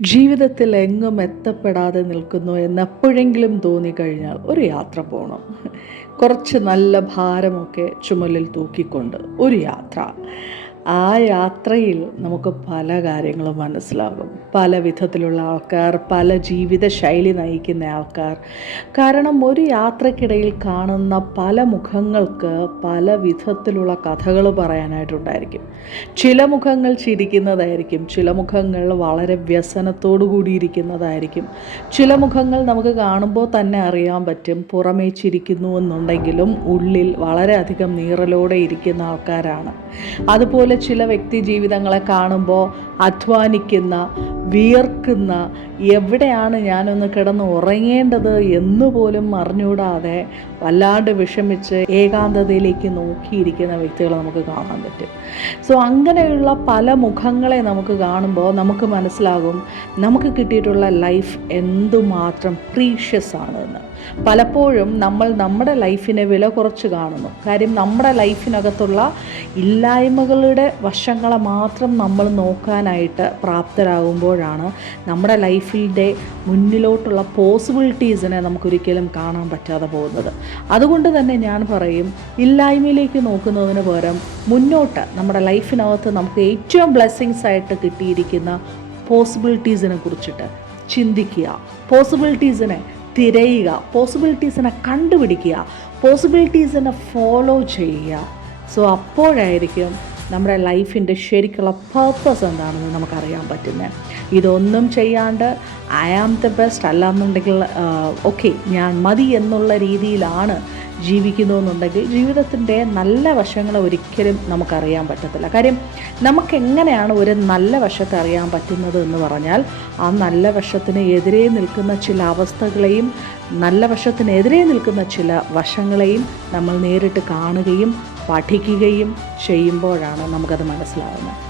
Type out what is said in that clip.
ജീവിതത്തിൽ എങ്ങും എത്തപ്പെടാതെ നിൽക്കുന്നു എന്നെപ്പോഴെങ്കിലും തോന്നിക്കഴിഞ്ഞാൽ ഒരു യാത്ര പോകണം. കുറച്ച് നല്ല ഭാരമൊക്കെ ചുമലിൽ തൂക്കിക്കൊണ്ട് ഒരു യാത്ര. ആ യാത്രയിൽ നമുക്ക് പല കാര്യങ്ങളും മനസ്സിലാകും. പല വിധത്തിലുള്ള ആൾക്കാർ, പല ജീവിത ശൈലി നയിക്കുന്ന ആൾക്കാർ. കാരണം ഒരു യാത്രക്കിടയിൽ കാണുന്ന പല മുഖങ്ങൾക്ക് പല വിധത്തിലുള്ള കഥകൾ പറയാനായിട്ടുണ്ടായിരിക്കും. ചില മുഖങ്ങൾ ചിരിക്കുന്നതായിരിക്കും, ചില മുഖങ്ങൾ വളരെ വ്യസനത്തോടു കൂടിയിരിക്കുന്നതായിരിക്കും, ചില മുഖങ്ങൾ നമുക്ക് കാണുമ്പോൾ തന്നെ അറിയാൻ പറ്റും പുറമേ ചിരിക്കുന്നു എന്നുണ്ടെങ്കിലും ഉള്ളിൽ വളരെയധികം നീറലോടെ ഇരിക്കുന്ന ആൾക്കാരാണ്. അതുപോലെ ചില വ്യക്തി ജീവിതങ്ങളെ കാണുമ്പോൾ അധ്വാനിക്കുന്ന, വിയർക്കുന്ന, എവിടെയാണ് ഞാനൊന്ന് കിടന്ന് ഉറങ്ങേണ്ടത് എന്നുപോലും അറിഞ്ഞുകൂടാതെ വല്ലാണ്ട് വിഷമിച്ച് ഏകാന്തതയിലേക്ക് നോക്കിയിരിക്കുന്ന വ്യക്തികളെ നമുക്ക് കാണാൻ പറ്റും. സോ അങ്ങനെയുള്ള പല മുഖങ്ങളെ നമുക്ക് കാണുമ്പോൾ നമുക്ക് മനസ്സിലാകും നമുക്ക് കിട്ടിയിട്ടുള്ള ലൈഫ് എന്തുമാത്രം പ്രീഷ്യസ് ആണെന്ന്. പലപ്പോഴും നമ്മൾ നമ്മുടെ ലൈഫിനെ വില കുറച്ച് കാണുന്നു. കാര്യം നമ്മുടെ ലൈഫിനകത്തുള്ള ഇല്ലായ്മകളുടെ വശങ്ങളെ മാത്രം നമ്മൾ നോക്കാനായിട്ട് പ്രാപ്തരാകുമ്പോഴാണ് നമ്മുടെ ലൈഫിൻ്റെ മുന്നിലോട്ടുള്ള പോസിബിലിറ്റീസിനെ നമുക്കൊരിക്കലും കാണാൻ പറ്റാതെ പോകുന്നത്. അതുകൊണ്ട് തന്നെ ഞാൻ പറയും, ഇല്ലായ്മയിലേക്ക് നോക്കുന്നതിന് പകരം മുന്നോട്ട് നമ്മുടെ ലൈഫിനകത്ത് നമുക്ക് ഏറ്റവും ബ്ലെസ്സിങ്സ് ആയിട്ട് കിട്ടിയിരിക്കുന്ന പോസിബിലിറ്റീസിനെ കുറിച്ചിട്ട് ചിന്തിക്കുക, പോസിബിലിറ്റീസിനെ തിരയുക, പോസിബിലിറ്റീസിനെ കണ്ടുപിടിക്കുക, പോസിബിലിറ്റീസിനെ ഫോളോ ചെയ്യുക. സോ അപ്പോഴായിരിക്കും നമ്മുടെ ലൈഫിൻ്റെ ശരിക്കുള്ള പർപ്പസ് എന്താണെന്ന് നമുക്കറിയാൻ പറ്റുന്നത്. ഇതൊന്നും ചെയ്യാണ്ട് ഐ ആം ദ ബെസ്റ്റ് അല്ലാന്നുണ്ടെങ്കിൽ ഓക്കെ ഞാൻ മതി എന്നുള്ള രീതിയിലാണ് ജീവിക്കുന്നതെന്നുണ്ടെങ്കിൽ ജീവിതത്തിൻ്റെ നല്ല വശങ്ങൾ ഒരിക്കലും നമുക്കറിയാൻ പറ്റത്തില്ല. കാര്യം നമുക്കെങ്ങനെയാണ് ഒരു നല്ല വശത്തെ അറിയാൻ പറ്റുന്നത് എന്ന് പറഞ്ഞാൽ ആ നല്ല വശത്തിന് എതിരെ നിൽക്കുന്ന ചില അവസ്ഥകളെയും നല്ല വശത്തിനെതിരെ നിൽക്കുന്ന ചില വശങ്ങളെയും നമ്മൾ നേരിട്ട് കാണുകയും പഠിക്കുകയും ചെയ്യുമ്പോഴാണ് നമുക്കത് മനസ്സിലാവുന്നത്.